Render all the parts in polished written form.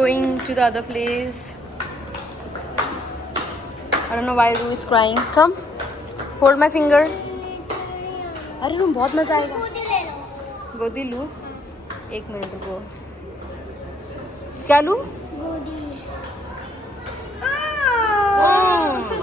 going to the other place. I don't know why Ru is crying. Come, hold my finger. अरे room बहुत मजा आएगा. गोदी लूँ. एक मिनट रुको. क्या लूँ?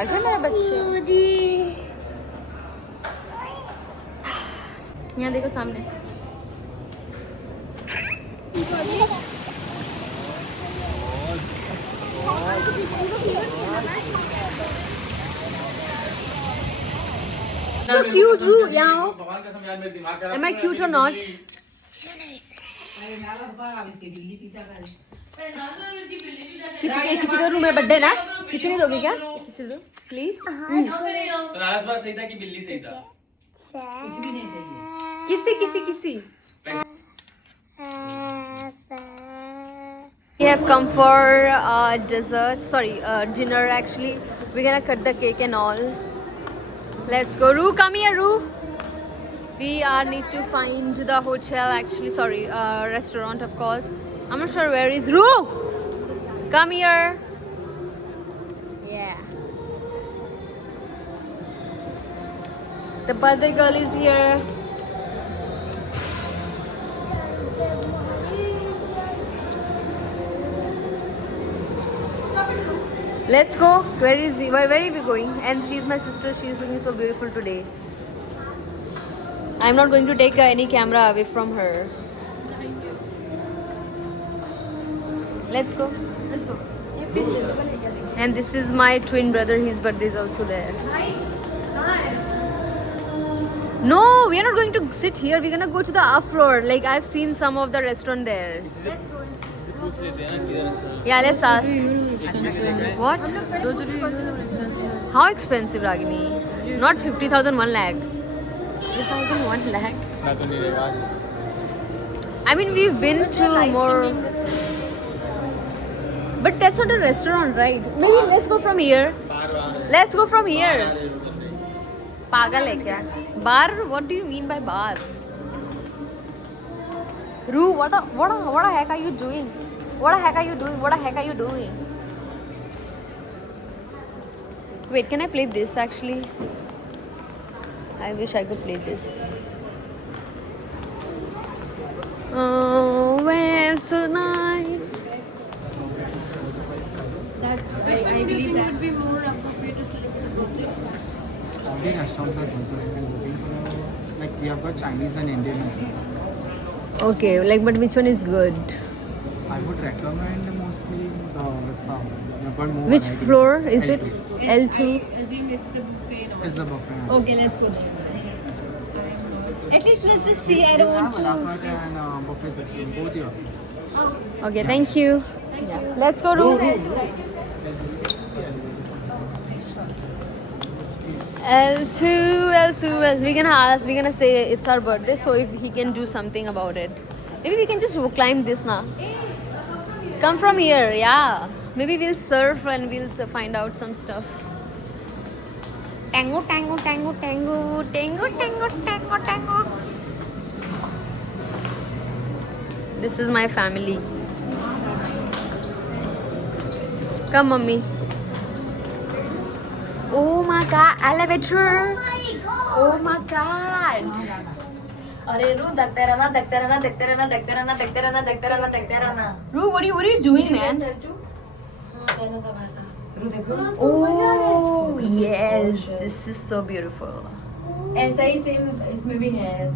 आजा मेरा बच्चा. यहाँ देखो सामने. So cute, Ru. यहाँ आओ. Am I cute or not? किसी का रूम में बर्थडे ना? किसी ने दोगे क्या? किसी दो, प्लीज. सही था कि बिल्ली सही था. किसी. We have come for dessert. Sorry, dinner actually. We're gonna cut the cake and all. Let's go. Ru, come here, Ru. We need to find the hotel actually. Sorry, restaurant of course. I'm not sure where is Ru. Come here. Yeah. The birthday girl is here. Let's go. Where is he? Where are we going? And she's my sister. She's looking so beautiful today. I'm not going to take any camera away from her. Let's go. Let's go. And this is my twin brother. His birthday is also there. No, we are not going to sit here. We're gonna go to the up floor. Like I've seen some of the restaurant there. Let's go. Yeah, let's ask. What? How expensive, Ragini? Not 50,000, 1 lakh. 50,000, 1 lakh. I mean, we've been to more. But that's not a restaurant, right? Maybe let's go from here. Let's go from here. Pagal hai kya? Bar? What do you mean by bar? Ru, what the heck are you doing? What the heck are you doing? Wait, can I play this actually? I wish I could play this. Oh, well, tonight. That's I believe that would be more appropriate to celebrate a birthday. All the restaurants are good, but if you're looking for like we have got Chinese and Indian as well. Okay, like, but which one is good? I would recommend mostly the Vista. You've got more Which varieties. floor is it? L2. L2. I assume it's the buffet. No? It's the buffet. Okay, let's go there. At least let's just see. I don't want A la to. carte and buffet section, both you have. Okay, thank you. Yeah. Let's go, Ru. L2. We're gonna say it's our birthday, so if he can do something about it. Maybe we can just climb this now. Come from here, yeah. Maybe we'll surf and we'll find out some stuff. Tango. This is my family. Come, mommy. Oh my god, elevator. Oh my god. अरे रू देखते रहना. Ru, what are you doing, man? रू देखो. Oh yes, this is so beautiful. ऐसा ही same इसमें भी है.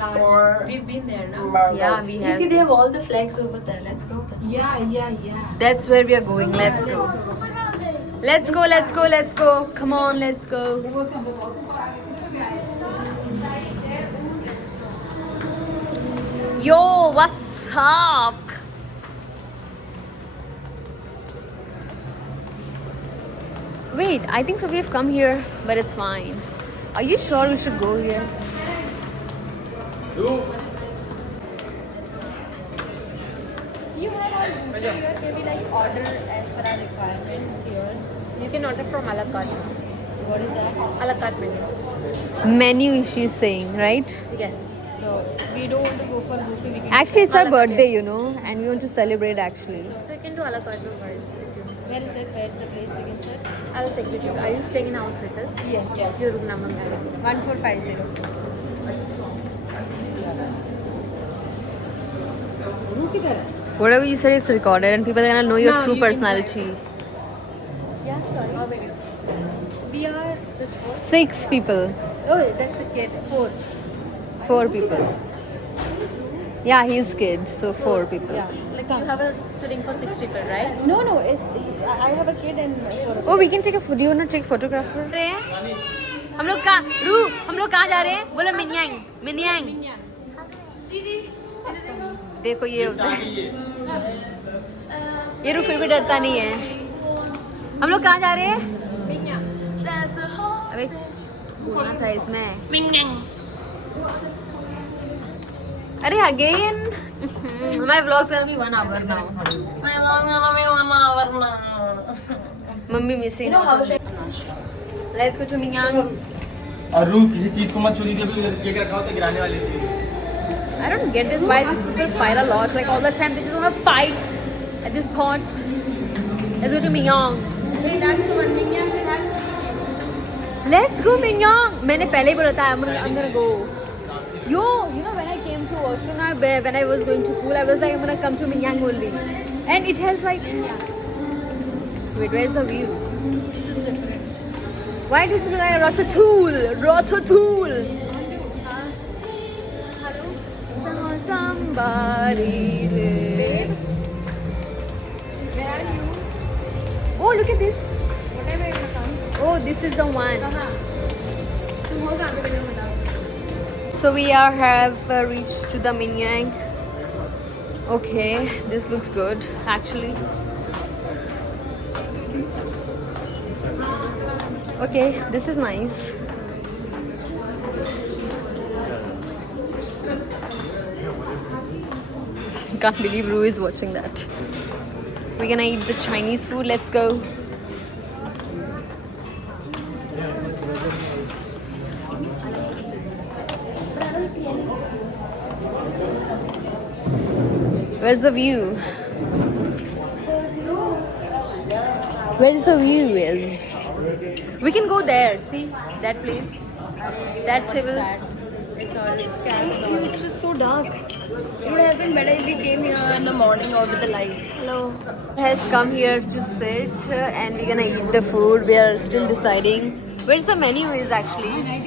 Or- We've been there now. Yeah, we You see, have. they have all the flags over there. Let's go. Yeah. That's where we are going. Let's go. Come on, let's go. Yo, what's up? Wait, I think so we have come here, but it's fine. Are you sure we should go here? You have all here. Maybe like order as per our requirements here. You can order from a la carte. What is that? A la carte menu. Menu, she's saying, right? Yes. So we don't want to go for buffet. We can Actually, it's do our a la carte. birthday, you know, and we want to celebrate actually. So we can do a la carte. No worries. Where is it? Where the place we can sit? I will take with you. Are you staying in house with us? Yes. Your room number. 1450. Whatever you said, it's recorded, and people are gonna know your Now true you can personality. Yeah, sorry. How many? We are this four. 6 people, Oh, that's the kid. 4. 4 people. Yeah, he's kid, so 4 people. Yeah. Like you have a sitting for 6 people, right? No, no. It's I have a kid and 4. Oh, we can take a photo. Do you want to take photographer? हम लोग कहाँ रू हम लोग कहाँ जा रहे हैं बोलो मिन्यांग मिन्यांग देखो ये होता है ये रू फिर भी डरता नहीं है हम लोग कहाँ जा रहे हैं अबे बोलना था इसमें अरे again my vlog's gonna be 1 hour now mummy missing let's go to Mingyang. और रू किसी चीज को मत छू दीजिए अभी केक रखा हो तो गिराने वाली थी I don't get this why these people fight a lot like all the time they just want to fight at this point. Let's go to Mingyang. That's the one Mingyang we have. Let's go Mingyang. मैंने पहले ही बोला था I'm gonna go. Yo, you know when I came to Oshuna when I was going to pool I was like I'm gonna come to Mingyang only and it has like wait where's the view? This is different. Why does it look like Ratatouille? Hello? Somebody live. Where are you? Oh, look at this. Whatever you come. Oh, this is the one. तुम हो कहाँ पे पहले बताओ. So we have reached to the Mingyang. Okay, this looks good actually. Okay, this is nice. Can't believe Rue is watching that. We're gonna eat the Chinese food. Let's go. Where's the view? Where's the view is? We can go there. See that place, that table. It's all it's just so dark. It would have been better if we came here in the morning or with the light. Hello. Has come here to sit and we're gonna eat the food. We are still deciding. Where's the menu is actually? I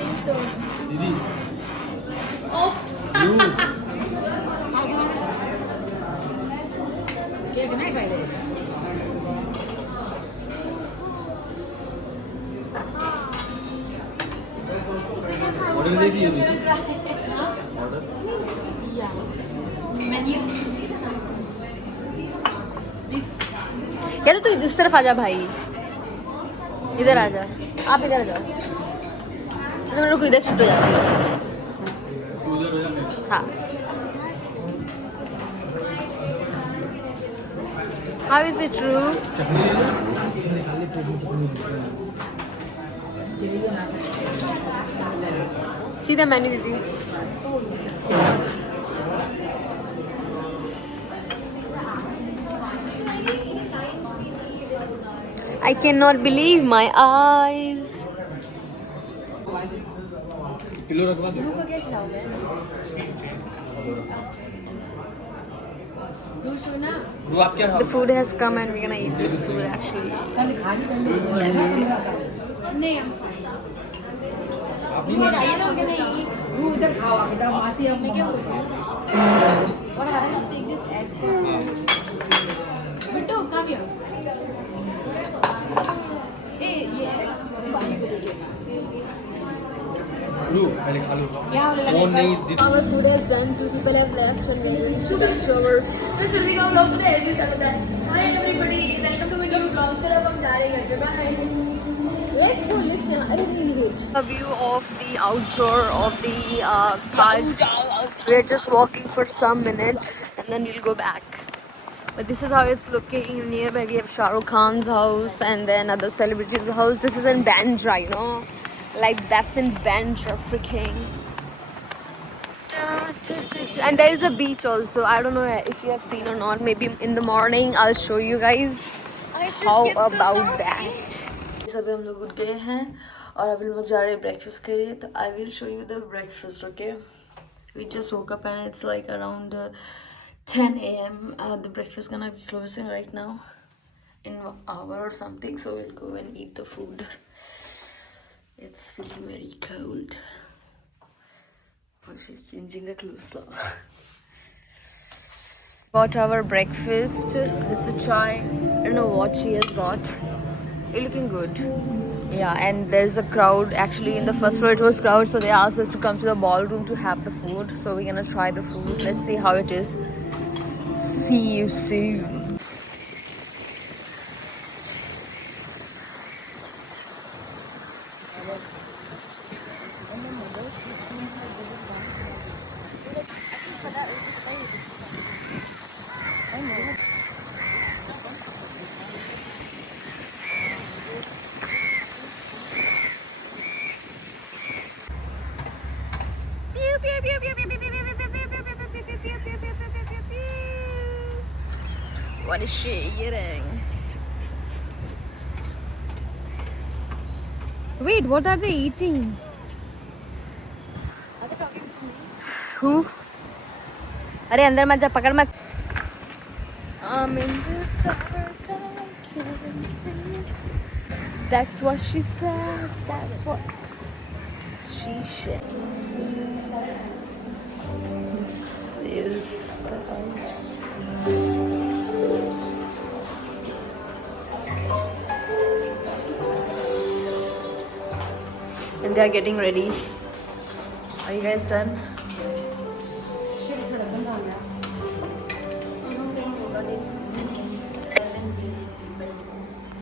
think so. दीदी order दे दिए दीदी order या तो तू इस तरफ आ जा भाई इधर आ जा आप इधर आ जाओ तुम लोग इधर शिफ्ट हो जाते हो उधर हो जाए हाँ How is it true? See the menu, Didi. I cannot believe my eyes. Kilo रखवा दो को क्या खिलाओगे? रूशुना रू आप क्या The food has come and we're gonna eat this food actually. Let's go. नहीं वो आइए ना कि नहीं रू उधर खाओ आप जाओ मासी हम मैं क्या बोल रही हूँ और I will take this egg Bittu come here ए ये भाई को दे रू पहले खा लो क्या होने वो लगा नहीं Our food has done. 2 people have left and we're going to back to our. तो जल्दी का व्लॉग तो ऐसे चलता है hi everybody welcome to my new vlog फिर अब हम जा रहे हैं घर पे bye Let's go lift him. I don't need it. A view of the outdoor of the cars. We're just walking for some minutes and then we'll go back. But this is how it's looking. Nearby we have Shah Rukh Khan's house and then other celebrities' house. This is in Bandra, you know. Like that's in bench or freaking. And there is a beach also. I don't know if you have seen or not. Maybe in the morning I'll show you guys. How about that? अभी हम लोग उठ गए हैं और अभी हम लोग जा रहे हैं ब्रेकफास्ट के लिए. तो I will show you the breakfast. Okay, we just woke up and it's like around 10 a.m. The breakfast gonna be closing right now in an hour or something, so we'll go and eat the food. It's feeling very cold. Oh, she's changing the clothes now. Got our breakfast. This is chai. I don't know what she has got. It's looking good. Yeah, and there's a crowd. Actually, in the first floor it was crowd, so they asked us to come to the ballroom to have the food. So we're gonna try the food. Let's see how it is. See you soon. What is she eating? Wait, what are they eating? Are they talking to me? Who? अरे अंदर मत जा, पकड़ मत. I'm in the dark, I can't see. That's what she said. That's what she said. This is the house. And they are getting ready. Are you guys done? Shit, it's a bit long now.